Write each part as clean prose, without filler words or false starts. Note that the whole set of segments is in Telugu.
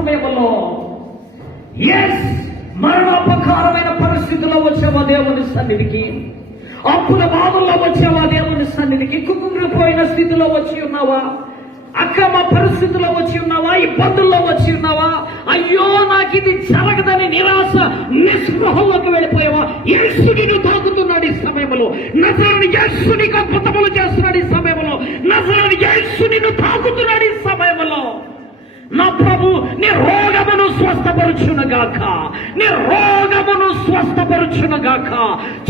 సమయంలో మరణోపకారమైన పరిస్థితుల్లో వచ్చావా దేవుని సన్నిధికి? అప్పుల బాధల్లో వచ్చావా దేవుని సన్నిధికి? కుటుంబపోయిన స్థితిలో వచ్చి ఉన్నావా? అక్రమ పరిస్థితుల్లో వచ్చి ఉన్నావా? ఇబ్బందుల్లో వచ్చి ఉన్నావా? అయ్యో నాకు ఇది జరగదని నిరాశ నిస్పృహలోకి వెళ్ళిపోయావా? యేసుని తాకుతున్నాడు ఈ సమయంలో. నజరేయుడైన యేసు నీకు అద్భుతములు చేస్తున్నాడు ఈ సమయంలో. నజరేయుడైన యేసు నిన్ను తాకుతున్నాడు ఈ సమయంలో. నా ప్రభు నీ రోగమును స్వస్థపరుచునుగాక, నీ రోగమును స్వస్థపరుచునుగాక.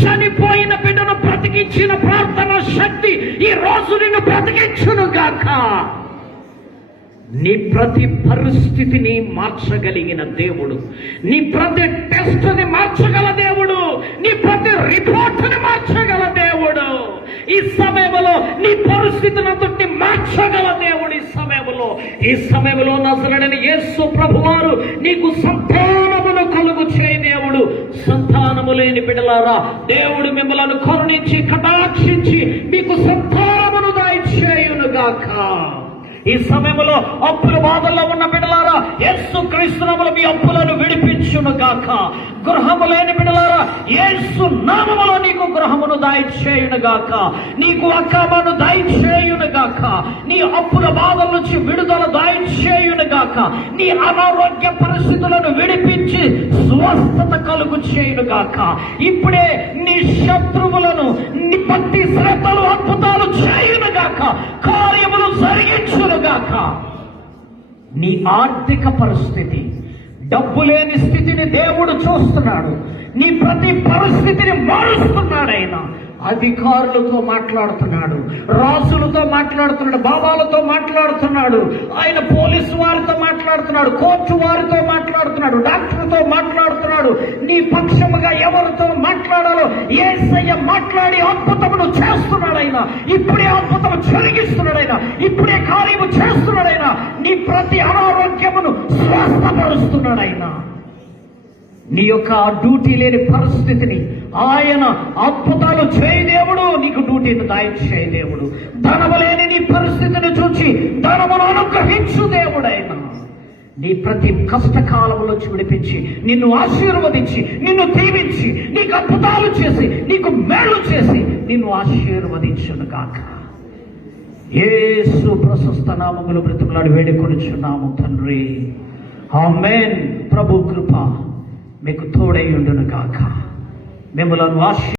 చనిపోయిన బిడ్డను బ్రతికించిన ప్రార్థన శక్తి ఈ రోజు నిన్ను బ్రతికించునుగాక. నీ ప్రతి పరిస్థితిని మార్చగలిగిన దేవుడు, నీ ప్రతి టెస్ట్ని మార్చగల దేవుడు, నీ ప్రతి రిపోర్ట్ని మార్చగల దేవుడు. ఈ సమయంలో నీ పరిస్థితిని మార్చగల దేవుడు. ఈ సమయంలో నజరేయుడైన యేసు ప్రభువారు నీకు సంతానమును కలుగు చేయ దేవుడు. సంతానము లేని బిడ్డలారా, దేవుడు మిమ్మల్ని కరుణించి కటాక్షించి మీకు సంతానమును దయచేయునుగాక. ఈ సమయంలో అప్పుల బాధల్లో ఉన్న బిడ్డలారా, యేసు క్రీస్తు నామములో మీ అప్పులను విడిపించునుగాక. గృహము లేని బిడ్డలారా, యేసు నామములో నీకు గృహమును దయచేయునుగాక, నీకు అక్రమను దయచేయునుగాక, నీ అప్పుల బాధల నుంచి విడుదల దయచేయునుగాక, నీ అనారోగ్య పరిస్థితులను విడిపించి స్వస్థత కలుగు చేయునుగాక. ఇప్పుడే నీ శత్రువులను నీ భక్తి శ్రద్ధలు అద్భుతాలు చేయునుగాక, కార్యములు జరిగించునుగాక. నీ ఆర్థిక పరిస్థితి, డబ్బు లేని స్థితిని దేవుడు చూస్తున్నాడు. నీ ప్రతి పరిస్థితిని మారుస్తున్నాడు ఆయన. అధికారులతో మాట్లాడుతున్నాడు, రాజులతో మాట్లాడుతున్నాడు, బాబాలతో మాట్లాడుతున్నాడు, ఆయన పోలీసు వారితో మాట్లాడుతున్నాడు, కోర్టు వారితో మాట్లాడుతున్నాడు, డాక్టర్తో మాట్లాడుతున్నాడు. నీ పక్షముగా ఎవరితో మాట్లాడాలో యేసయ్య మాట్లాడి అద్భుతమును చేస్తున్నాడు ఆయన. ఇప్పుడే అద్భుతము జరిగిస్తున్నాడు ఆయన. ఇప్పుడే కార్యము చేస్తున్నాడు ఆయన. నీ ప్రతి అనారోగ్యమును స్వస్థపరుస్తున్నాడు ఆయన. నీ యొక్క డ్యూటీ లేని పరిస్థితిని ఆయన అద్భుతాలు చేయి దేవుడు. నీకు డ్యూటీని దయచేయ దేవుడు. ధనము లేని నీ పరిస్థితిని చూచి ధనమును అనుగ్రహించు దేవుడు ఆయన. నీ ప్రతి కష్టకాలంలో విడిపించి నిన్ను ఆశీర్వదించి నిన్ను దీవించి నీకు అద్భుతాలు చేసి నీకు మేలు చేసి నిన్ను ఆశీర్వదించును గాక. యేసు ప్రశస్త నామములో బ్రతిమలాడి వేడుకొనుచున్నాము తండ్రి. ఆమేన్. ప్రభు కృప మీకు తోడై ఉండును గాక. మిమ్మల్ని